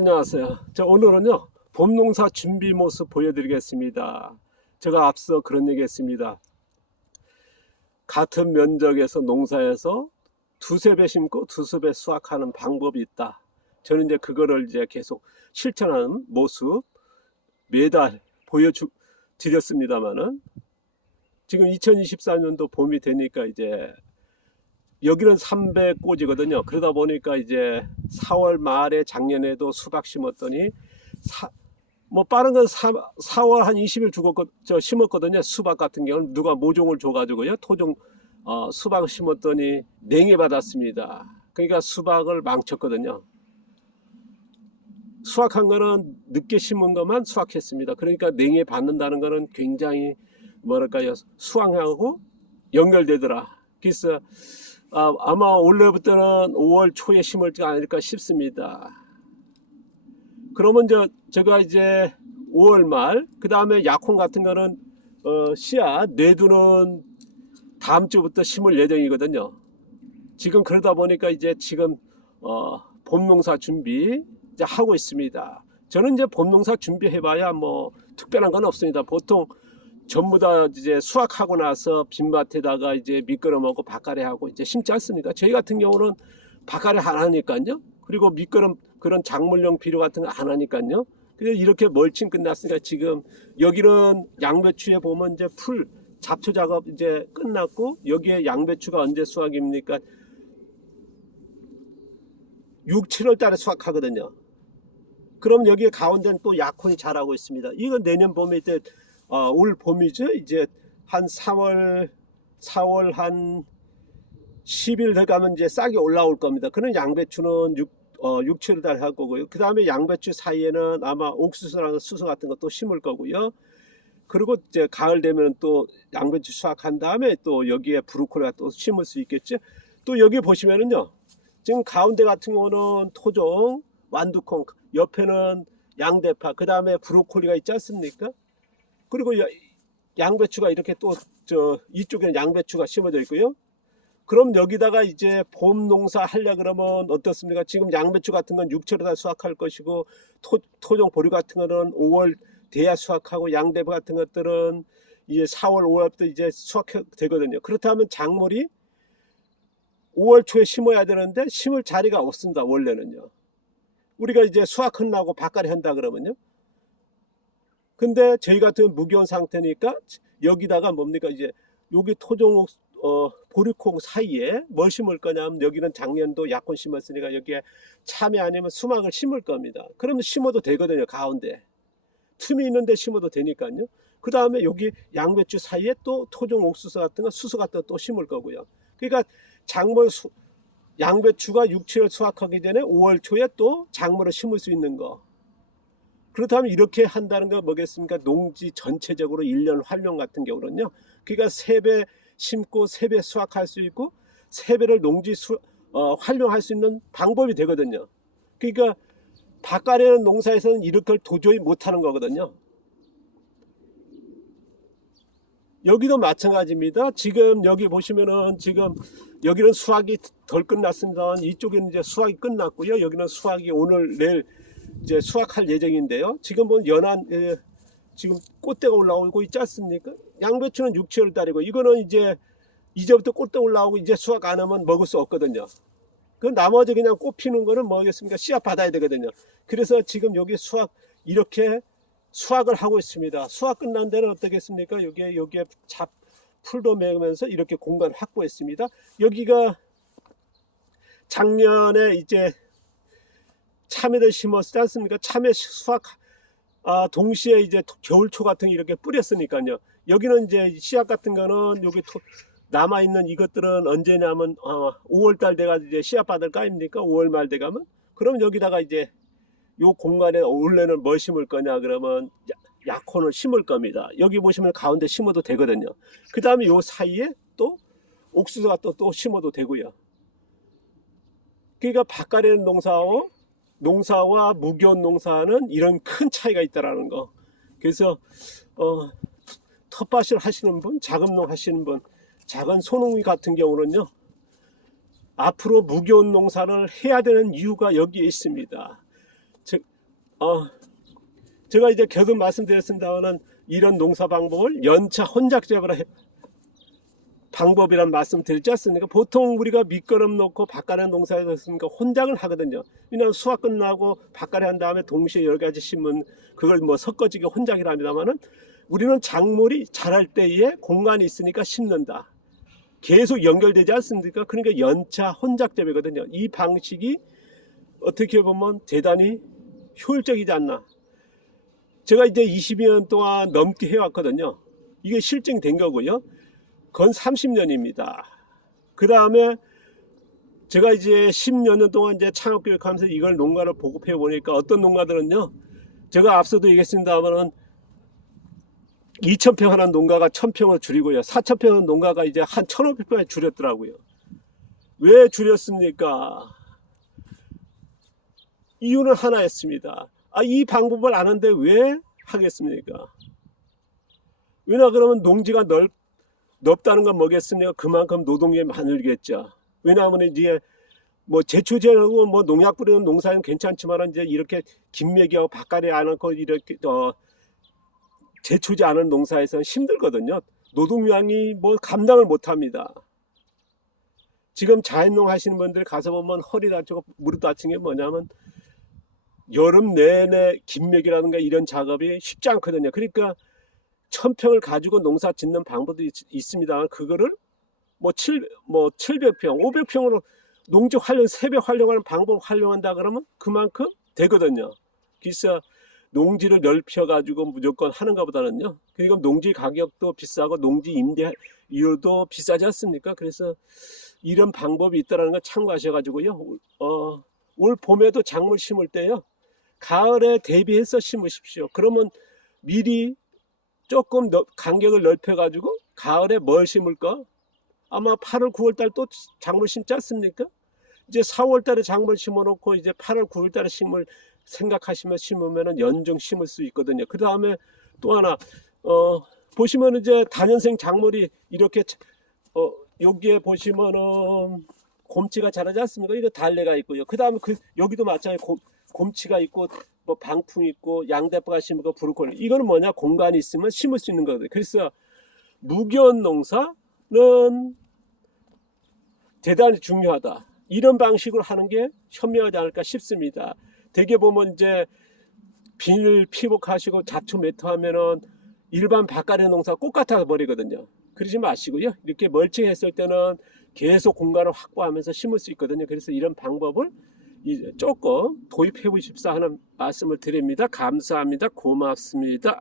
안녕하세요. 오늘은요 봄농사 준비 모습 보여드리겠습니다. 제가 앞서 그런 얘기 했습니다. 같은 면적에서 농사에서 두세 배 심고 두세 배 수확하는 방법이 있다. 저는 이제 그거를 이제 계속 실천하는 모습 매달 보여드렸습니다만은 지금 2024년도 봄이 되니까 이제 여기는 300꼬지거든요. 그러다 보니까 이제 4월 말에 작년에도 수박 심었더니 뭐 빠른 건 4월 한 20일 심었거든요. 수박 같은 경우는 누가 모종을 줘가지고요. 토종 수박을 심었더니 냉해 받았습니다. 그러니까 수박을 망쳤거든요. 수확한 거는 늦게 심은 것만 수확했습니다. 그러니까 냉해 받는다는 거는 굉장히 뭐랄까요, 수확하고 연결되더라. 그래서 아마 올해부터는 5월 초에 심을지 않을까 싶습니다. 그러면 제가 이제 5월 말, 그 다음에 약혼 같은 거는 씨앗 내두는 다음 주부터 심을 예정이거든요. 지금 그러다 보니까 이제 지금 봄농사 준비 이제 하고 있습니다. 저는 이제 봄농사 준비해봐야 뭐 특별한 건 없습니다. 보통 전부 다 이제 수확하고 나서 빈밭에다가 이제 미끄럼 하고 밭갈이 하고 이제 심지 않습니까? 저희 같은 경우는 밭갈이 안 하니까요. 그리고 미끄럼 그런 작물용 비료 같은 거 안 하니까요. 그래서 이렇게 멀칭 끝났으니까 지금 여기는 양배추에 보면 이제 풀 잡초 작업 이제 끝났고, 여기에 양배추가 언제 수확입니까? 6, 7월 달에 수확하거든요. 그럼 여기 가운데는 또 약혼이 자라고 있습니다. 이건 내년 봄에 때 올 봄이죠. 이제 한 4월 한 10일 더 가면 이제 싹이 올라올 겁니다. 그런 양배추는 6, 7월 달에 할 거고요. 그 다음에 양배추 사이에는 아마 옥수수랑 수수 같은 것도 심을 거고요. 그리고 이제 가을 되면 또 양배추 수확한 다음에 또 여기에 브로콜리가 또 심을 수 있겠죠. 또 여기 보시면은요, 지금 가운데 같은 경우는 토종, 완두콩, 옆에는 양대파, 그 다음에 브로콜리가 있지 않습니까? 그리고 양배추가 이렇게 또 이쪽에는 양배추가 심어져 있고요. 그럼 여기다가 이제 봄 농사 하려 그러면 어떻습니까? 지금 양배추 같은 건 6월에 다 수확할 것이고, 토종 보리 같은 거는 5월 돼야 수확하고, 양대파 같은 것들은 이제 4월 5월부터 이제 수확되거든요. 그렇다면 작물이 5월 초에 심어야 되는데 심을 자리가 없습니다. 원래는요. 우리가 이제 수확 끝나고 밭갈이 한다 그러면요. 근데 저희 같은 무기온 상태니까 여기다가 뭡니까, 이제 여기 토종 보리콩 사이에 뭘 심을 거냐면, 여기는 작년도 약혼 심었으니까 여기에 참외 아니면 수박을 심을 겁니다. 그러면 심어도 되거든요. 가운데 틈이 있는데 심어도 되니까요. 그 다음에 여기 양배추 사이에 또 토종 옥수수 같은 거, 수수 같은 거 또 심을 거고요. 그러니까 양배추가 6, 7월 수확하기 전에 5월 초에 또 작물을 심을 수 있는 거. 그렇다면 이렇게 한다는 건 뭐겠습니까? 농지 전체적으로 1년 활용 같은 경우는요. 그러니까 3배 심고 3배 수확할 수 있고 3배를 농지 활용할 수 있는 방법이 되거든요. 그러니까 밭갈이하는 농사에서는 이렇게 도저히 못하는 거거든요. 여기도 마찬가지입니다. 지금 여기 보시면은 지금 여기는 수확이 덜 끝났습니다. 이쪽에는 이제 수확이 끝났고요. 여기는 수확이 오늘 내일 이제 수확할 예정인데요. 지금 보면 지금 꽃대가 올라오고 있지 않습니까? 양배추는 6, 7월 달이고, 이거는 이제부터 꽃대 올라오고 이제 수확 안 하면 먹을 수 없거든요. 그 나머지 그냥 꽃 피는 거는 뭐겠습니까? 씨앗 받아야 되거든요. 그래서 지금 여기 이렇게 수확을 하고 있습니다. 수확 끝난 데는 어떻겠습니까? 여기에 풀도 매면서 이렇게 공간 확보했습니다. 여기가 작년에 이제 참외를 심었지 않습니까? 참외 수확 동시에 이제 겨울초 같은 게 이렇게 뿌렸으니까요. 여기는 이제 씨앗 같은 거는 여기 남아있는 이것들은 언제냐면 5월달 돼가 이제 씨앗 받을 거 아닙니까? 5월 말 돼가면. 그럼 여기다가 이제 요 공간에 원래는 뭘 심을 거냐 그러면 약혼을 심을 겁니다. 여기 보시면 가운데 심어도 되거든요. 그 다음에 요 사이에 또 옥수수 같은 또 심어도 되고요. 그러니까 밭갈이는 농사와 무기온 농사는 이런 큰 차이가 있다라는 거. 그래서 텃밭을 하시는 분, 자금농 하시는 분, 작은 소농이 같은 경우는요, 앞으로 무기온 농사를 해야 되는 이유가 여기에 있습니다. 제가 이제 계속 말씀드렸습니다만은 이런 농사 방법을 연차 혼작적으로 방법이란 말씀 드렸지 않습니까? 보통 우리가 밑거름 놓고 바깥에 농사에 있으니까 혼작을 하거든요. 왜냐하면 수확 끝나고 바깥에 한 다음에 동시에 여러 가지 심은 그걸 뭐 섞어지게 혼작이라 합니다만은 우리는 작물이 자랄 때에 공간이 있으니까 심는다. 계속 연결되지 않습니까? 그러니까 연차 혼작점이거든요. 이 방식이 어떻게 보면 대단히 효율적이지 않나. 제가 이제 22년 동안 넘게 해왔거든요. 이게 실증된 거고요. 건 30년입니다. 그 다음에 제가 이제 10년 동안 이제 창업교육하면서 이걸 농가를 보급해 보니까 어떤 농가들은요, 제가 앞서도 얘기했습니다만은 2,000평 하는 농가가 1,000평을 줄이고요. 4,000평 하는 농가가 이제 한 1,500평에 줄였더라고요. 왜 줄였습니까? 이유는 하나였습니다. 이 방법을 아는데 왜 하겠습니까? 왜냐 그러면 농지가 넓다는 건 뭐겠습니까? 그만큼 노동력이 많을겠죠. 왜냐하면 이제 뭐 제초제하고 뭐 농약 뿌리는 농사는 괜찮지만 이제 이렇게 김매기하고 바깥에 안 않고 이렇게 제초제 않은 농사에서는 힘들거든요. 노동량이 뭐 감당을 못합니다. 지금 자연농 하시는 분들 가서 보면 허리 다치고 무릎 다친 게 뭐냐면 여름 내내 김매기라든가 이런 작업이 쉽지 않거든요. 그러니까 1,000평을 가지고 농사 짓는 방법도 있습니다. 그거를 뭐 700평, 500평으로 농지 활용, 3배 활용하는 방법 활용한다 그러면 그만큼 되거든요. 그래서 농지를 넓혀가지고 무조건 하는 것보다는요. 그리고 농지 가격도 비싸고 농지 임대료도 비싸지 않습니까? 그래서 이런 방법이 있다는 걸 참고하셔가지고요. 올 봄에도 작물 심을 때요. 가을에 대비해서 심으십시오. 그러면 미리 조금 간격을 넓혀가지고 가을에 뭘 심을까? 아마 8월, 9월 달 또 작물 심지 않습니까? 이제 4월 달에 작물 심어놓고 이제 8월, 9월 달에 생각하시면 심으면 연중 심을 수 있거든요. 그 다음에 또 하나, 보시면 이제 다년생 작물이 이렇게, 여기에 보시면은 곰치가 자라지 않습니까? 이거 달래가 있고요. 그 다음에 여기도 마찬가지로 곰치가 있고, 뭐 방풍 있고, 양대파가 심고, 브로콜리. 이거는 뭐냐? 공간이 있으면 심을 수 있는 거거든요. 그래서 무기원 농사는 대단히 중요하다. 이런 방식으로 하는 게 현명하지 않을까 싶습니다. 대개 보면 이제 비닐 피복하시고 잡초 매트 하면은 일반 바깥의 농사 똑같아 버리거든요. 그러지 마시고요. 이렇게 멀칭했을 때는 계속 공간을 확보하면서 심을 수 있거든요. 그래서 이런 방법을 이제 조금 도입해 보십사 하는 말씀을 드립니다. 감사합니다. 고맙습니다.